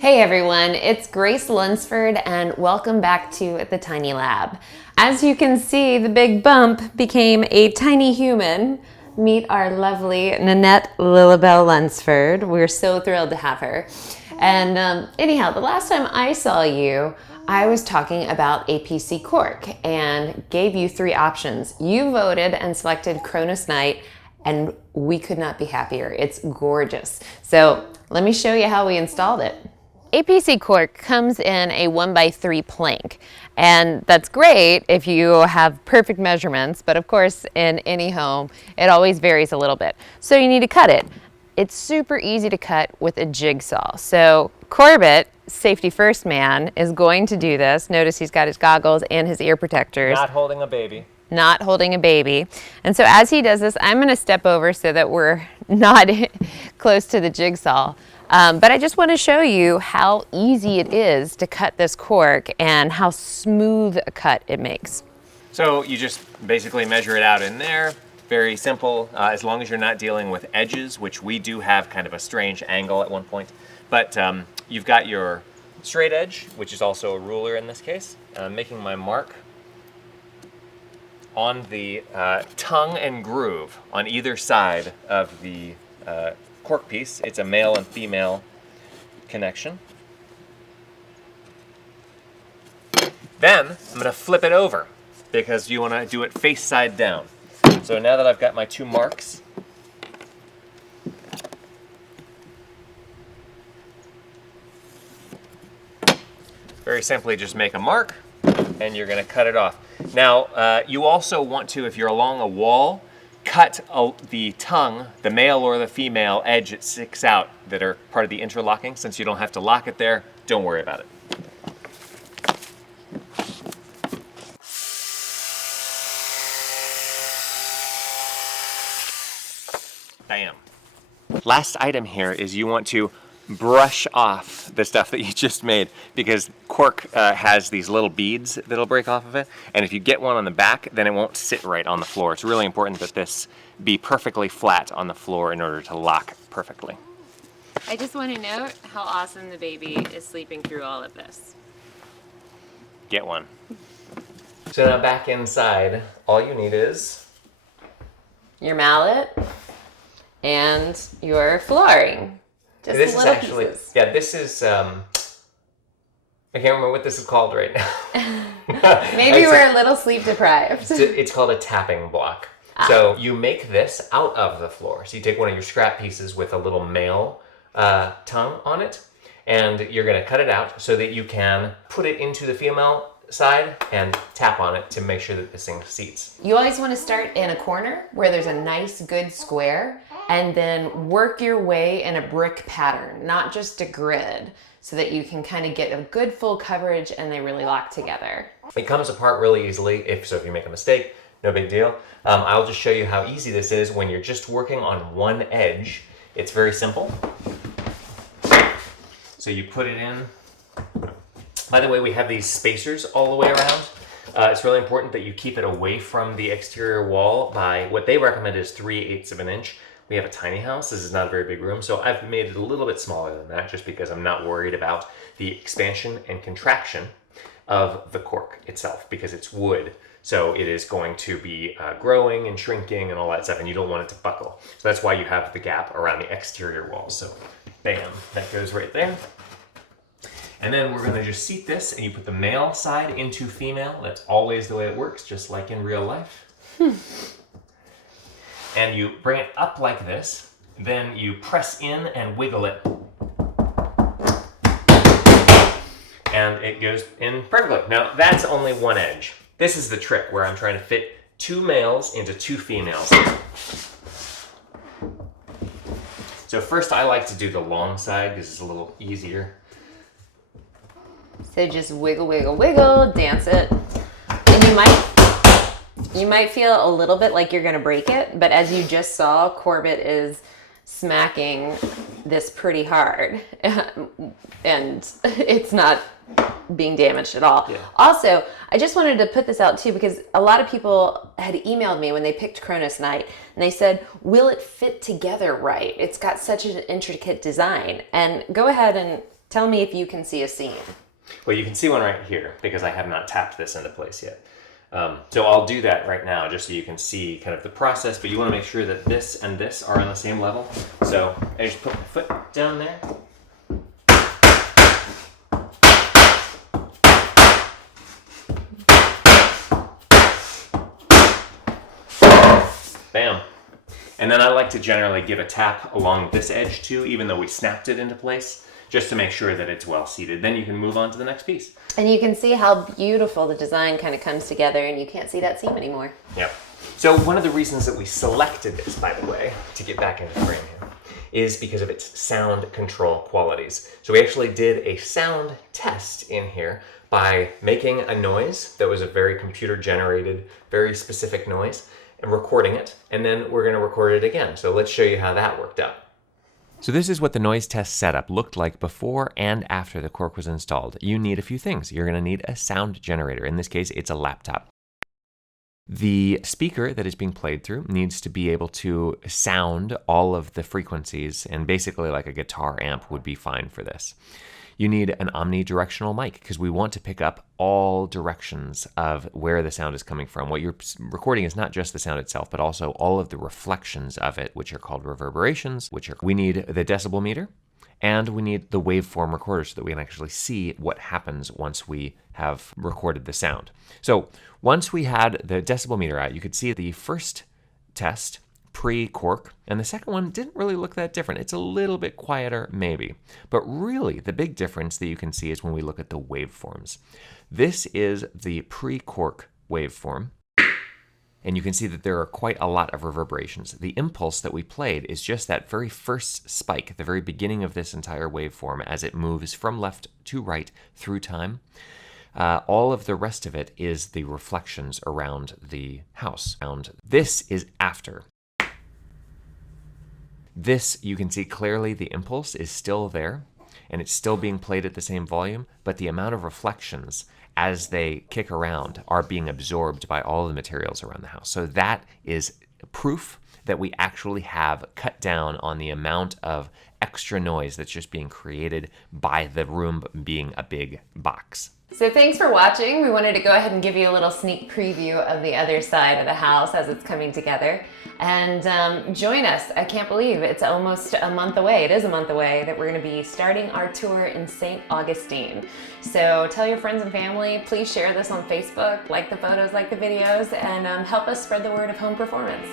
Hey everyone, it's Grace Lunsford and welcome back to the Tiny Lab. As you can see, the big bump became a tiny human. Meet our lovely Nanette Lilibel Lunsford. We're so thrilled to have her. And anyhow, the last time I saw you, I was talking about APC Cork and gave you 3 options. You voted and selected Cronus Night, and we could not be happier. It's gorgeous. So let me show you how we installed it. APC Cork comes in a 1x3 plank, and that's great if you have perfect measurements, but of course in any home it always varies a little bit. So you need to cut it. It's super easy to cut with a jigsaw. So Corbett, safety first man, is going to do this. Notice he's got his goggles and his ear protectors. Not holding a baby. Not holding a baby. And so as he does this, I'm going to step over so that we're not close to the jigsaw. But I just want to show you how easy it is to cut this cork and how smooth a cut it makes. So you just basically measure it out in there. Very simple, as long as you're not dealing with edges, which we do have kind of a strange angle at one point. But you've got your straight edge, which is also a ruler in this case. I'm making my mark on the tongue and groove on either side of the cork piece. It's a male and female connection. Then I'm going to flip it over because you want to do it face side down. So now that I've got my 2 marks, very simply just make a mark and you're going to cut it off. Now you also want to, if you're along a wall, cut the tongue, the male or the female edge that sticks out that are part of the interlocking. Since you don't have to lock it there, don't worry about it. Bam. Last item here is you want to brush off the stuff that you just made, because cork has these little beads that'll break off of it, and if you get one on the back, then it won't sit right on the floor. It's really important that this be perfectly flat on the floor in order to lock perfectly. I just want to note how awesome the baby is sleeping through all of this. Get one. So now back inside, all you need is Your mallet and your flooring. Just this is little actually, pieces. yeah, this is, I can't remember what this is called right now. Maybe we're a little sleep deprived. It's called a tapping block. So you make this out of the floor. So you take one of your scrap pieces with a little male tongue on it, and you're going to cut it out so that you can put it into the female side and tap on it to make sure that this thing seats. You always want to start in a corner where there's a nice good square, and then work your way in a brick pattern, not just a grid, so that you can kind of get a good full coverage and they really lock together. It comes apart really easily, if you make a mistake, no big deal. I'll just show you how easy this is when you're just working on one edge. It's very simple. So you put it in. By the way, we have these spacers all the way around. It's really important that you keep it away from the exterior wall by what they recommend is 3/8 of an inch. We have a tiny house. This is not a very big room, so I've made it a little bit smaller than that just because I'm not worried about the expansion and contraction of the cork itself, because it's wood. So it is going to be growing and shrinking and all that stuff, and you don't want it to buckle. So that's why you have the gap around the exterior wall. So bam, that goes right there. And then we're gonna just seat this, and you put the male side into female. That's always the way it works, just like in real life. And you bring it up like this, then you press in and wiggle it. And it goes in perfectly. Now that's only one edge. This is the trick where I'm trying to fit 2 males into 2 females. So first I like to do the long side because it's a little easier. So just wiggle, wiggle, wiggle, dance it. And you might feel a little bit like you're gonna break it, but as you just saw, Corbett is smacking this pretty hard and it's not being damaged at all. Yeah. Also, I just wanted to put this out too, because a lot of people had emailed me when they picked Cronus Night and they said, will it fit together right? It's got such an intricate design. And go ahead and Tell me if you can see a seam. Well, you can see one right here because I have not tapped this into place yet. So I'll do that right now just so you can see kind of the process, but you want to make sure that this and this are on the same level. So I just put my foot down there. Bam. And then I like to generally give a tap along this edge too, even though we snapped it into place, just to make sure that it's well seated. Then you can move on to the next piece. And you can see how beautiful the design kind of comes together, and you can't see that seam anymore. Yep. So one of the reasons that we selected this, by the way, to get back into the frame here, is because of its sound control qualities. So we actually did a sound test in here by making a noise that was a very computer generated, very specific noise, and recording it, and then we're going to record it again. So let's show you how that worked out. So this is what the noise test setup looked like before and after the cork was installed. You need a few things. You're going to need a sound generator. In this case, it's a laptop. The speaker that is being played through needs to be able to sound all of the frequencies, and basically like a guitar amp would be fine for this. You need an omnidirectional mic because we want to pick up all directions of where the sound is coming from. What you're recording is not just the sound itself, but also all of the reflections of it, which are called reverberations, we need the decibel meter, and we need the waveform recorder so that we can actually see what happens once we have recorded the sound. So once we had the decibel meter out, you could see the first test pre-cork, and the second one didn't really look that different. It's a little bit quieter, maybe. But really, the big difference that you can see is when we look at the waveforms. This is the pre-cork waveform, and you can see that there are quite a lot of reverberations. The impulse that we played is just that very first spike at the very beginning of this entire waveform as it moves from left to right through time. All of the rest of it is the reflections around the house. This is after. This, you can see clearly the impulse is still there, and it's still being played at the same volume, but the amount of reflections as they kick around are being absorbed by all the materials around the house. So that is proof that we actually have cut down on the amount of extra noise that's just being created by the room being a big box. So thanks for watching. We wanted to go ahead and give you a little sneak preview of the other side of the house as it's coming together. And join us. I can't believe it's almost a month away. It is a month away that we're going to be starting our tour in St. Augustine. So tell your friends and family. Please share this on Facebook, like the photos, like the videos, and help us spread the word of home performance.